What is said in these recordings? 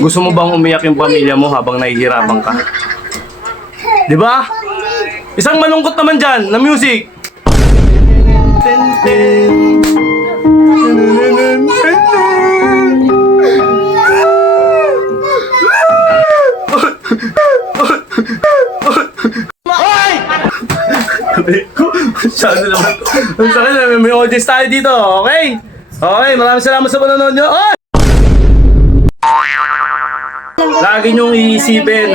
Gusto mo bang umiyak yung pamilya mo habang nahihirapan ka? Di ba? Isang malungkot naman dyan na music. Ten, ten. Hoy! Masyado naman. Ang sakit na, may audience tayo dito, okay? Okay, maraming salamat sa panonood nyo. Oh! Lagi nyong iisipin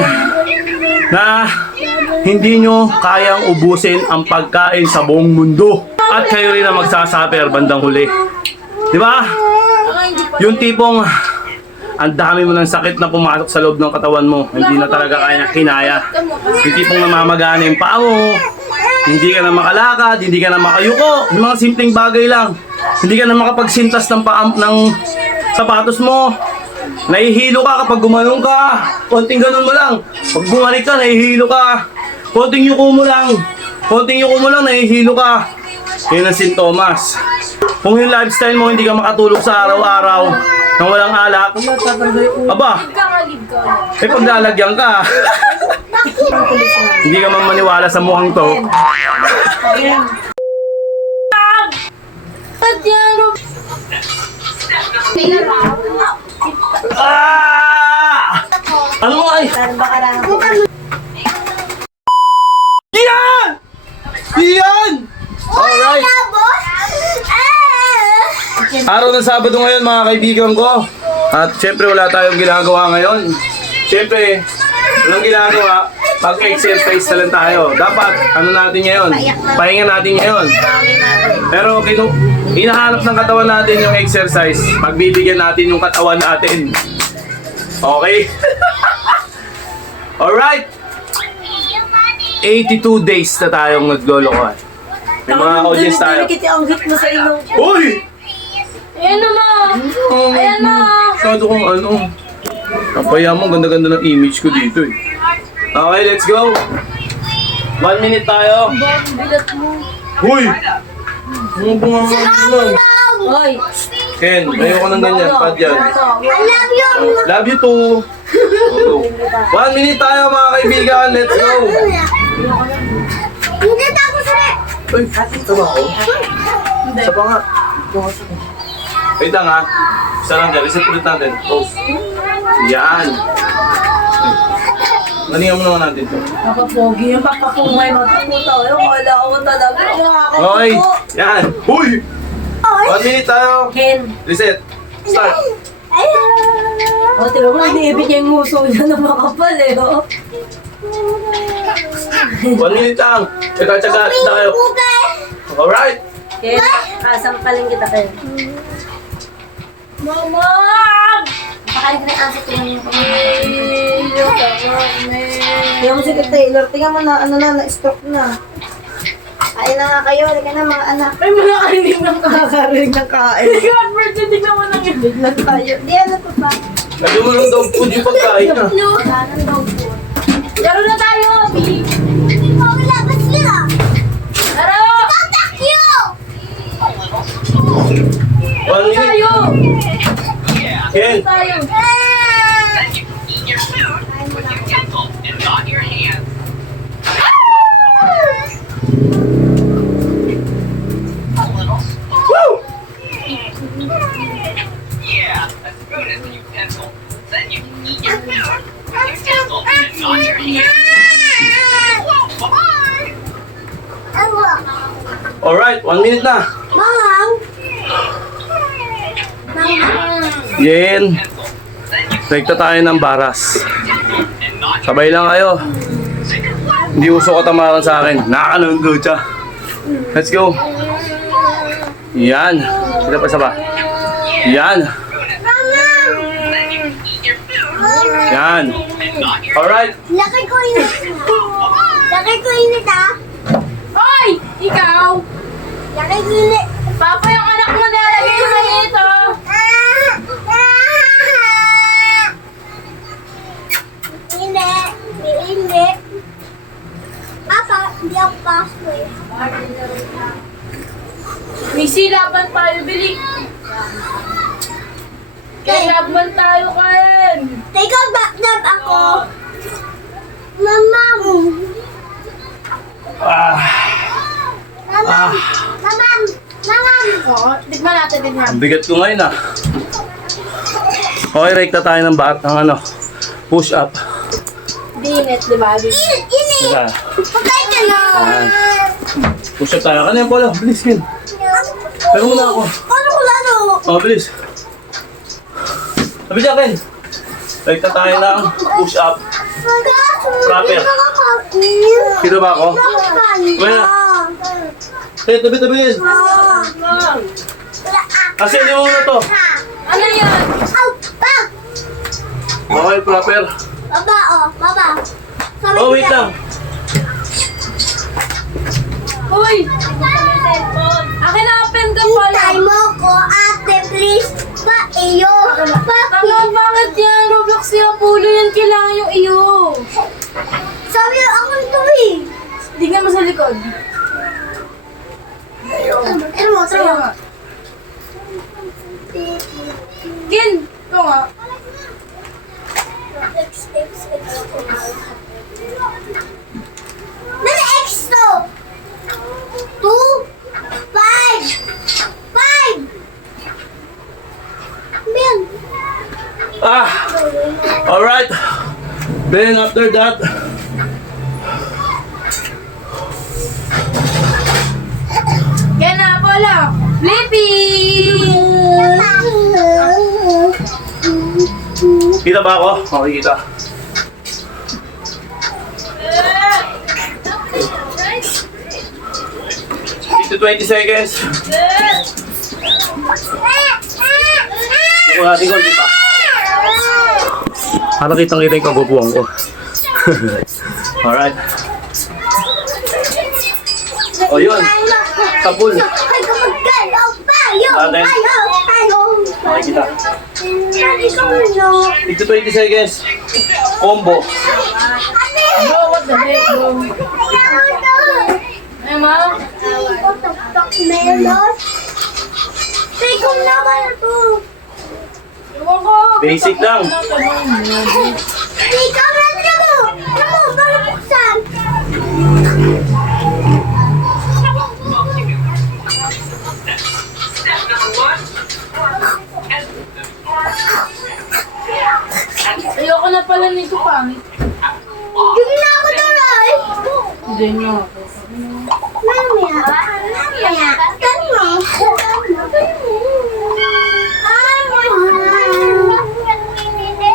na hindi nyo kayang ubusin ang pagkain sa buong mundo. At kayo rin ang magsasuffer bandang huli. Di ba? Yung tipong ang dami mo ng sakit na pumasok sa loob ng katawan mo. Hindi na talaga kaya kinaya. Yung tipong namamagana yung paa mo. Hindi ka na makalakad, hindi ka na makayuko. Yung mga simpleng bagay lang. Hindi ka na makapagsintas ng sapatos mo. Nahihilo ka kapag gumanong ka. Konting ganun mo lang. Pag bumalik ka, nahihilo ka. Konting yuko mo lang. Konting yuko mo lang, nahihilo ka. Yan ang sintomas. Kung yung lifestyle mo hindi ka makatulog sa araw-araw nang walang alak, aba, eh paglalagyan ka. Hindi ka man maniwala sa mukhang to. Ano mo ay? Yan! Yan! Alright! Araw ng Sabado ngayon mga kaibigan ko. At syempre wala tayong ginagawa ngayon. Syempre, walang ginagawa. Pag-exercise na lang tayo. Dapat, ano natin ngayon? Pahinga natin ngayon. Pero hinahanap ng katawan natin yung exercise. Pagbibigyan natin yung katawan natin. Okay? Alright! 82 days na tayong naglolokohan. May mga audience tayo. Ang hit mo sa ilong. Uy! Ayan na ma! Ayan na! Masyado kong ano. Kapaya mo, ganda-ganda ng image ko dito eh. Okay, let's go! 1 minute tayo. Bilat mo. Uy! Ano ba nga naman? Hoy! Ken, ayoko ng ganyan. Pad yan. I love you! Love you too! 1 minute tayo mga kaibigan. Let's go! Hindi tapos ulit! Uy, ito ba ako? Isa pa nga. Wait lang ha. Isa lang dyan. Reset ulit natin. Pause. Yan. Galingan mo naman natin ito. Papapogi yung papapumay magpaputa. Kala ko talaga. Okay. Yan. Huy! 1 minute tayo. Ken. Reset. Start. O, tira mo, iniibig niya yung nguso niya na makapal eh. 1 minute lang. Tsaga-tsaga tayo. Alright. Ken, sampalin kita Ken. Mama! Pakain ka na ang aso ko yung Tingnan mo si Taylor, tingnan mo na, ano na, na-stop na. Kain na nga kayo, halika na mga anak. Ay, mga karinig ng Nakakarinig ng kain. Ikaw, Albert, tignan mo nang yun. Biglan tayo. Di, ano pa ba? Lagyan mo ng dog food yung pagkain na. Wala nang dog food. Laro na tayo, Bi! Labas nila! Laro! Contact you! 1 minute. Tayo! Ken. Tayo! Then you can eat your food with utensils and not your hands. A little spoon. Woo! Yeah, a spoon is a utensil. Then you can eat your food with utensils and not your hands. Whoa, bye-bye! Alright, 1 minute na. Mom! Yen. Rekta tayo ng baras. Sabay lang kayo. Hindi uso katamaran sa akin. Nakakalunggo siya. Let's go. Yan. Ito pa isa ba? Yan. Yan. Alright. Laki ko init. Laki ko init ah. Hoy! Ikaw! Laki ko init. Papa, yung anak mo nalagay ko sa ito! Hindi. Hindi. Papa, hindi ako pasto eh. May silaban tayo, Bili! Kaya labman tayo, Karen! Ang bigat ko ngayon ah. Okay, rekta tayo ng push up. Dinit, di ba? Diba? Pagkain ka na. Ayan. Push up tayo. Ano yan, Polo? Bilis, Kin. Pero muna ako. Ano ko lalo? Oh, bilis. Sabi dyan, Ken. Rekta tayo ng push up. Proper. Kita ba ako? Wala. Ken, tabi-tabi yan. Kasi hindi mo muna to. Ano yan? Okay, proper. Baba, oh, baba. Oh, wait lang. Uy! Akin na ang pen ka pala. Hintay mo ko, ate, please. Pa-iyo. Ano, bakit yan? Roblox yung pulo yan. Kailangan yung iyo. Sabi ako ito eh. Tingnan mo sa likod. Ano mo, Sa'yo nga. Ken, ito nga. Nana X to. 2, 5. 5. Ben. Alright. Then after that, Ken na, pala. Flippy! kita ba ako? Okay, kita. Dito 20 seconds. Hindi ko natin kung di pa. Para kitang-kita yung kagupuan ko. Alright. O yun. Kapul. Ay, kapag galaw pa. Yo, Ate. ayo, ayo. Okay, kita. Sabi ko no. Dito 20 seconds. Combo. Bro, what the heck, bro? Ay, ma? Melon. Take naman ito. Ewan ko. Basic lang. Ikaw na mo. Ano mo, bago buksan. Step number 1. Ayoko na pala nito, pangit. Hindi na ako tuloy. Hindi nga. Mamaya. Mamaya. Tanmo.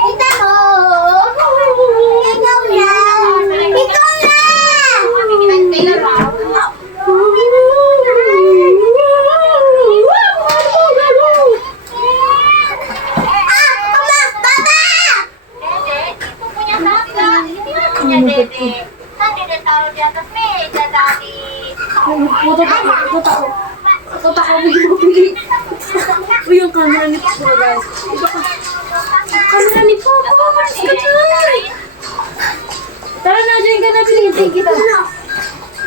Kita mo. Ikaw na. Ikaw na. Puta ka, bigil. Uy, yung camera ni Papa, guys. Camera ni Papa, malis ka dyan. Tara na, dyan ka na, pinigil kita.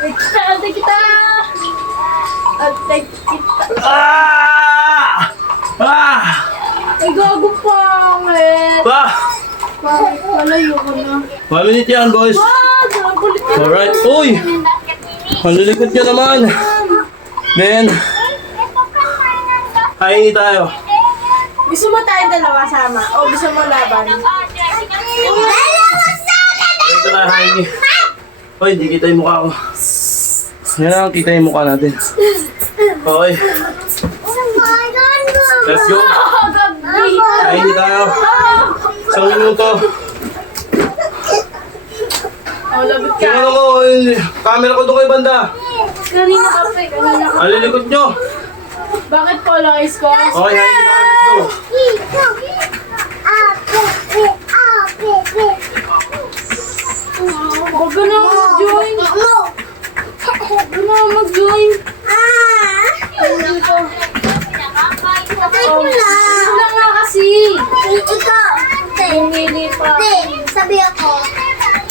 Ate kita. Ate kita. Ay, gago pangit. Pangit, malayo ko na. 1 minute yan, boys. Gago ulit ka. Alright. Uy! Manlilikot ka naman. Then, hahingi tayo. Gusto mo tayong dalawa sama? O gusto mo laban? Ito na, hahingi. Uy, hindi kita yung mukha ko. Yan lang, kita yung mukha natin. Okay, let's go. Oh, gabi! Hahingi tayo. Isang minuto. Oh, labot ka. Tingnan mo, camera ko doon kay banda. Kanina ka pa, kanina ka. Alilikot nyo. Bakit polaris ko? Okay, hahingi tayo. Let's go. Huwag ka na mag-join. Huwag ka na mag-join. Dito. Ano lang nga kasi. Pumili pa. Sabi ako,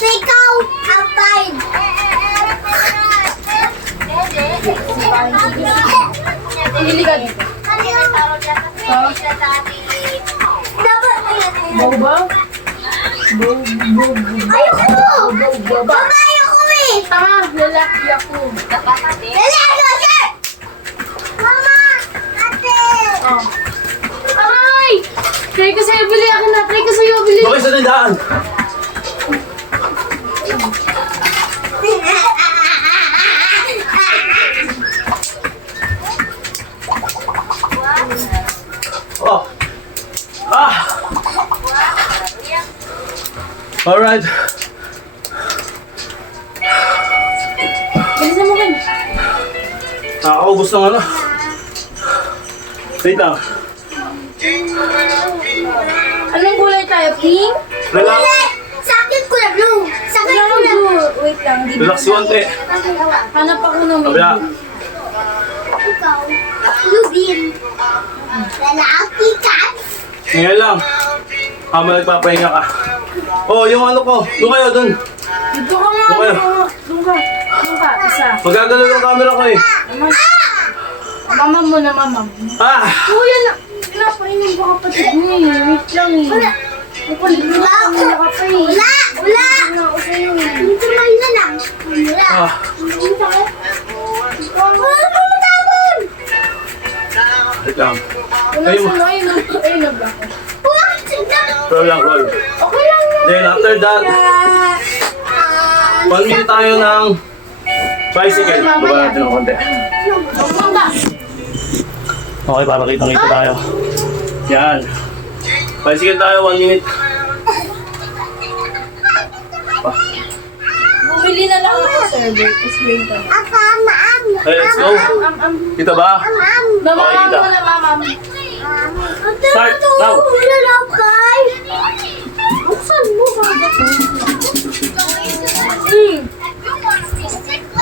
ikaw, outside. Pumili ka dito. Dapat, Bau ba? ayoko! Babae ako eh! Tanga, lalaki ako. Lalaki, sir! Mama! Ate! Aray! Try ko sa'yo, bili ako na. Try ko sa'yo, bili. Okay, sa tindaan. Oh. Ah. Alright. Bilisan mo kayo. Nakakaubos ng ano. Wait lang. Anong kulay tayo? Pink? Relax. Sa akin ko na blue. Sa akin Wala ko na blue. Wait lang. Di Relax konti. Hanap ako ng Kabila. ikaw. Blue bean. Lalaki ka. Ngayon lang. Habang nagpapahinga ka. Oh, yung ano ko. Doon kayo, doon. Dito ka nga. Doon kayo. Doon ka. Doon ka. Isa. Magagalaw yung camera ko eh. Mamam mo na, mamam. Ah! Kuya na. Pinapainin ko kapatid mo eh. Wait lang eh. Napalimutan ko na ka pa eh. Wala. Wala. Ano ako sa'yo eh. Dito lang na lang. Wala. Ah! Dito ka. Wala mo matapon. Wait lang. Wala Ayun. sa ayun. Ayun na ba? Wala. Sige. Roll lang, roll. Okay lang na. Then after that, 1 minute tayo ng bicycle. Baba natin ng konti. Pumunta. Okay, para kitang-kita tayo. Yan. Bicycle tayo, 1 minute. Bumili na lang ako, sir. Explain ka. Apa, maam. Okay, let's go. Kita ba? Maam. Mamamam kita. mo na, mamam. Start, now. Wala na, kay. Buksan mo ba?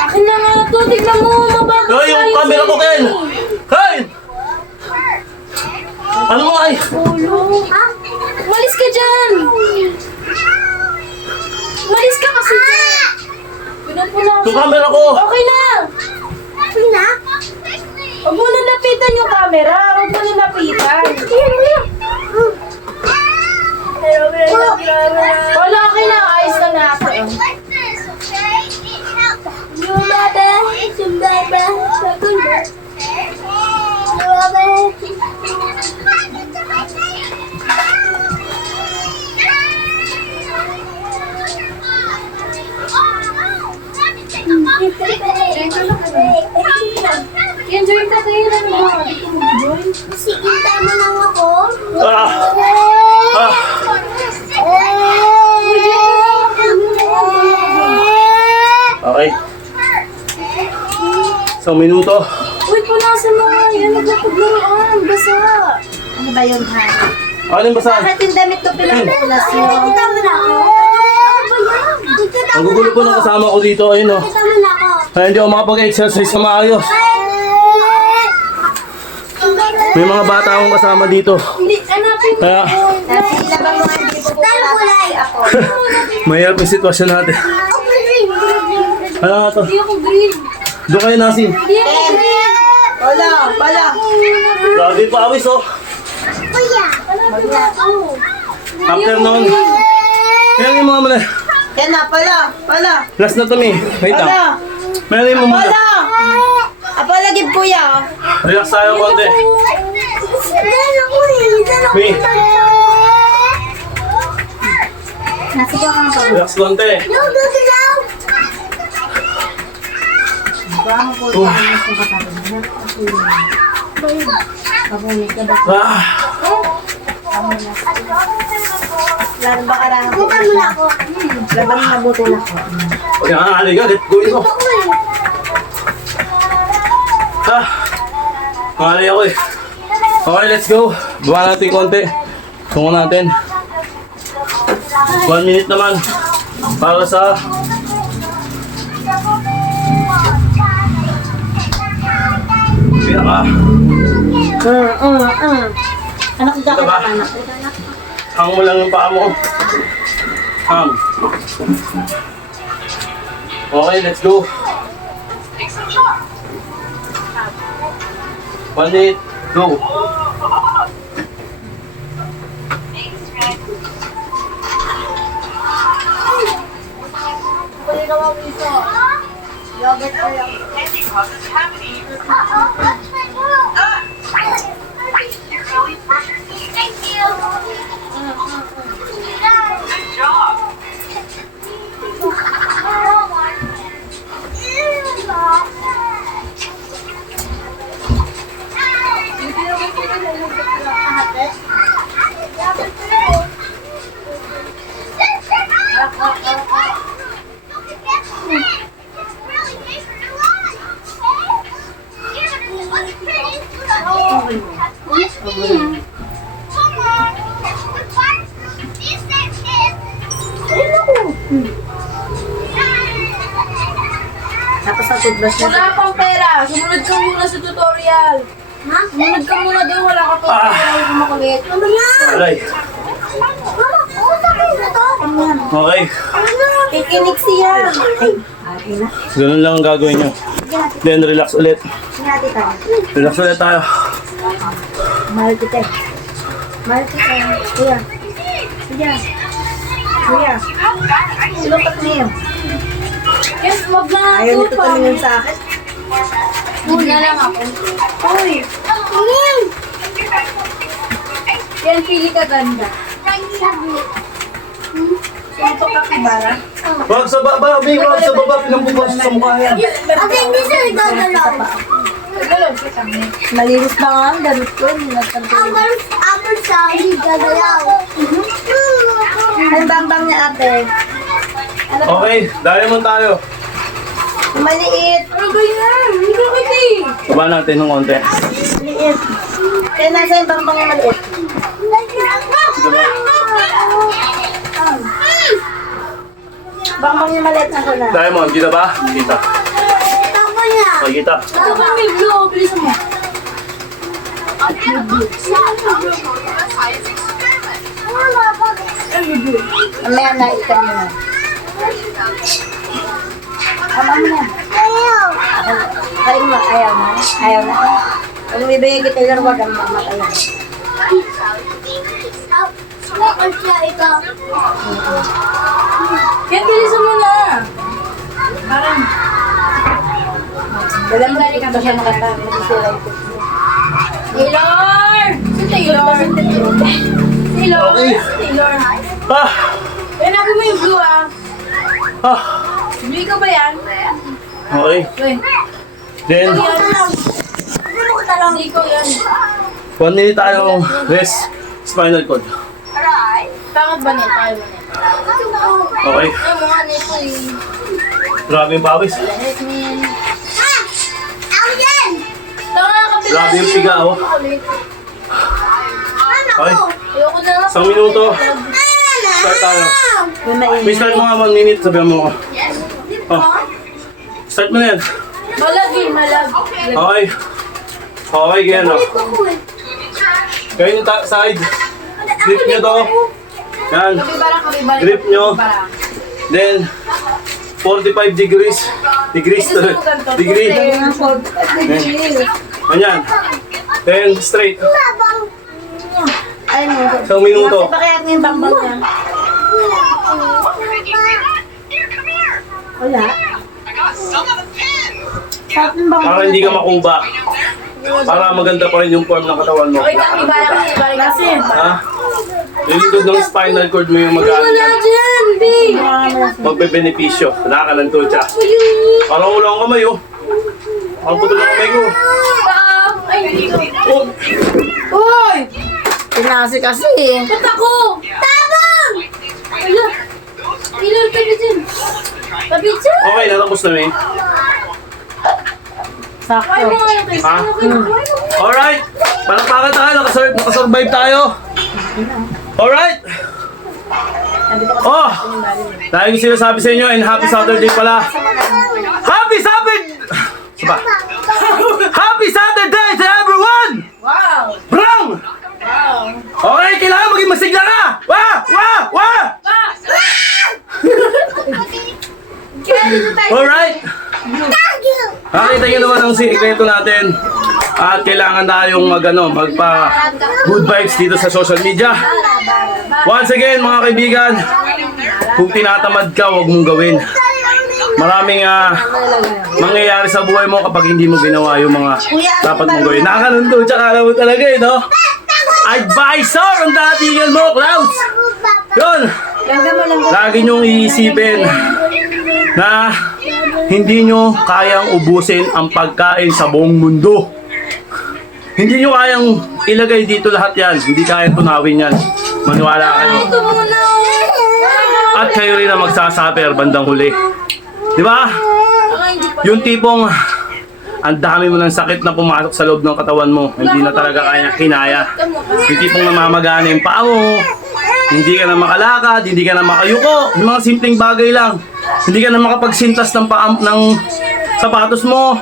Akin na nga ito. Tignan mo, mabago. Hoy, yung camera ko, Ken! Hey! Ano mo ay? Ulo. Umalis ka dyan. Umalis ka kasi dyan. Pinapula Yung camera ko! Okay na. Okay na? Huwag mo na lapitan yung camera. Huwag mo na lapitan. Wala, okay na. Ayos na na ako. Yung baba, yung baba, pagulba. Yung baba. Enjoy ka tayo na naman. Hindi ko mag-join. Sige, tama lang ako. Ah! Ah! Okay. Isang minuto. Uy, punasan mo nga. Yan, nagpapaglaruan. Basa. Ano ba yun, ha? Ano yung basahan? Bakit yung damit ko pinagpunas mo? Kita mo na ako. Ang gugulo po ng kasama ko dito. Ayun o. Kita mo na ako. Kaya hindi ako makapag-exercise na maayos. May mga bata akong kasama dito. Hindi, hanapin mo. Kaya Labang mo ang hindi po kulay ako. mahirap yung sitwasyon natin. Ano nga to? Hindi ako green. Doon kayo nasin. Hindi ako green. Wala. Grabe pa awis oh. Kuya. Hanapin mo ako. After noon. Kaya yung mga muna. Yan na, pala. Last na to me. Wait lang. Meron mo muna. Apalagid kuya. Relax tayo konti. Me. Nasigaw ka pa. Relax konti. Ah. Laro ba karahan ko? Kita mo na ako. Labang mabuti na ako. Okay, halika. Let's go ito. Ah. Mahalay ako eh. Okay, let's go. Baba natin konti. Tungo natin. 1 minute naman. Para sa pinaka. Anak ka Ito ba? anak. Hang mo lang yung paa mo. Hang. Okay, let's go. 1 minute. Go. Yogurt ko lang. Candy causes happening. Good job. Tapos ang toothbrush na. Wala pang pera. Sumunod ka muna sa tutorial. Ha? Sumunod ka muna doon. Wala ka pang pera. Huwag ka makulit. Ano yan? Alay. Okay. Kikinig siya. Ay, akin na. Ganun lang ang gagawin nyo. Then relax ulit. Sinati tayo. Relax ulit tayo. Mahal kita eh. Mahal kita eh. Kuya. Kuya. Kuya. Sinukat na yun. Yes, wag na nga Ayaw ito nito pa. tumingin sa akin. Muna lang ako. Uy! Yan, pili ka ganda. Ito kapibara. Wag sa baba, Bing. Wag sa baba. Pinambukas sa mukha yan. Hindi siya nagagalaw. Nagagalaw kita. Malinis na nga ang damit ko. Hindi nagtantuloy. Ako siya, hindi gagalaw. Ang bambang niya ate. Okay, diamond tayo. Maliit. Ano ba yan? Hindi ko kita eh. Baba natin ng konti. Maliit. Kaya nasa yung bambang niya maliit. Diba? Bambang niya maliit na ko na. Diamond, kita ba? Kita. Tama niya. Okay, kita. Ito ba may blue? Bilisan mo. Mamaya na ikan mo na. Tama mo na. Kain mo. Ayaw na. Ayaw na. Kung bibigay kita yung wag ang mamatayan. Yan, bilisan mo na. Parang, Wala mo na ito siya nakata. Nagsusulay ko. Taylor! Si Taylor. Taylor. Okay. Taylor. Ah! Kaya nabi mo yung blue ah. Ah! Blue ka ba yan? Okay. Wait. Then, Hindi ko yan. 1 minute tayo rest. Spinal cord. Pangit ba nito? Ayaw mo nito. Okay. Ay, mukha nito eh. Grabe yung pawis. Let me... Tanga ka, bilis. Grabe yung piga, oh. Okay. Ayoko na nga. 1 minuto. Start tayo. May mainit. May start mo nga 1 minute. Sabihan mo ako. Oh. Start mo na yan. Malag eh, malag. Okay. Okay, ganyan o. Kayo yung side. Grip nyo to. Yan. Kabibara, kabibara. Grip nyo. Then, 45 degrees. Degrees to. Degree. Ang fold. Ganyan. Then, straight. Ay mo. Isang minuto. Kasi bakit yung bambang niya? Wala. I got some of the pins. Sarap yung bambang Para hindi ka makuba. Para maganda pa rin yung form ng katawan mo. Wait, kabibara, kabibara. Kasi. Ha? Yung likod ng spinal cord mo yung Wala mag-ano. dyan, babe. Magbe-benepisyo. Wala ka ng tucha. Parang ulang ang kamay, oh. Ang putol ng kamay ko. Ay, dito. Oh. Uy! Pinasi kasi. Ba't ako? Tabang! Ala! Taylor, tabi dyan. Tabi dyan. Okay, natapos na, May. Sakto. Ay, mga ano kayo. Ha? Ano kayo? Alright! Palakpakan tayo. Nakasurvive tayo. Alright! Oh! Dahil ko sinasabi sa inyo, and happy Saturday pala. Happy Saturday! Saba. Happy Saturday to everyone! Wow! Brang! Wow! Okay, kailangan maging masigla ka! Wah! Wah! Wah! Kaya dito tayo. Alright! Nakita nyo naman ang sikreto natin. At kailangan tayong magpa good vibes dito sa social media. Once again, mga kaibigan, kung tinatamad ka, huwag mong gawin. Maraming mangyayari sa buhay mo kapag hindi mo ginawa yung mga dapat mong gawin. Nakanundo, tsaka alam mo talaga eh, no? advisor ang datingan mo, Klaus. Yun. Langga mo, langga. Lagi nyong iisipin na hindi nyo kayang ubusin ang pagkain sa buong mundo. Hindi nyo kayang ilagay dito lahat yan. Hindi kayang tunawin yan. Maniwala kayo. Ito muna. At kayo rin ang magsasuffer bandang huli. Di ba? Baka hindi pa. Yung tipong ang dami mo ng sakit na pumasok sa loob ng katawan mo. Hindi na talaga kaya kinaya. Yung tipong namamagana yung paa mo. Hindi ka na makalakad, hindi ka na makayuko. Yung mga simpleng bagay lang. Hindi ka na makapagsintas ng ng sapatos mo.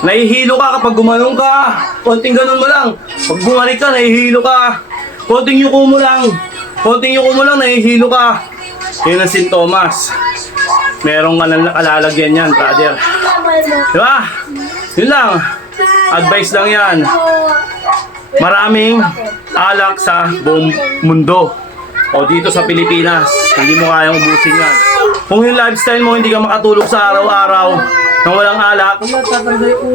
Nahihilo ka kapag gumanong ka. Konting ganun mo lang. Pag bumalik ka, nahihilo ka. Konting yuko mo lang. Konting yuko mo lang, nahihilo ka. Yun ang sintomas. Merong kalalagyan yan, brother. Diba? Yun lang. Advice lang yan. Maraming alak sa buong mundo. O dito sa Pilipinas, hindi mo kayang ubusin yan. Kung yung lifestyle mo, hindi ka makatulog sa araw-araw nang walang alak,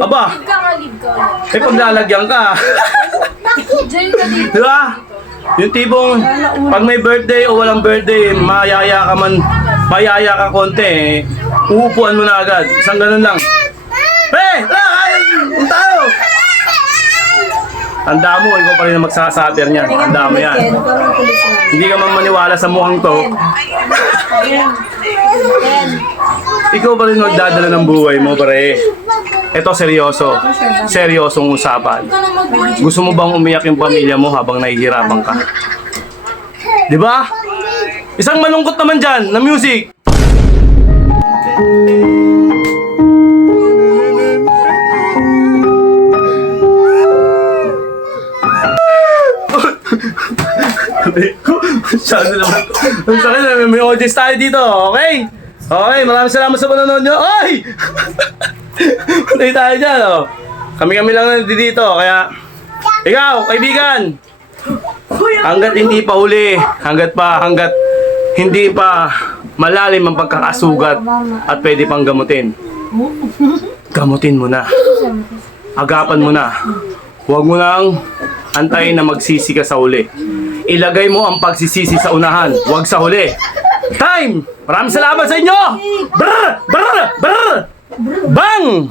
aba, Kakalib ka. eh paglalagyan ka. Diyan ka dito. Di ba? Yung tipong, pag may birthday o walang birthday, mayaya ka konti, uupuan mo na agad. Isang ganun lang. Hey! Ang tayo! Tanda mo, ikaw pa rin ang magsasuffer niyan. Tanda mo yan. Ken, parang pulis na. Hindi ka man maniwala sa mukhang to, Ken. Ken. ikaw pa rin magdadala ng buhay mo, pare. Ito, seryoso. Seryosong usapan. Ikaw na mag-watch. Gusto mo bang umiyak yung pamilya mo habang nahihirapan ka? Di ba? Isang malungkot naman dyan na music. Masyado naman. Ang sakit na, may audience tayo dito, okay? Okay, maraming salamat sa panonood nyo. Ay! Patay tayo dyan, oh. Kami-kami lang nandito dito, kaya... Ikaw, kaibigan! Hanggat hindi pa huli, hanggat hindi pa malalim ang pagkakasugat at pwede pang gamutin. Gamutin mo na. Agapan mo na. Huwag mo nang antayin na magsisi ka sa huli. Ilagay mo ang pagsisisi sa unahan, huwag sa huli. Time! Maraming salamat sa inyo! Brr! Brr! Brr! Bang!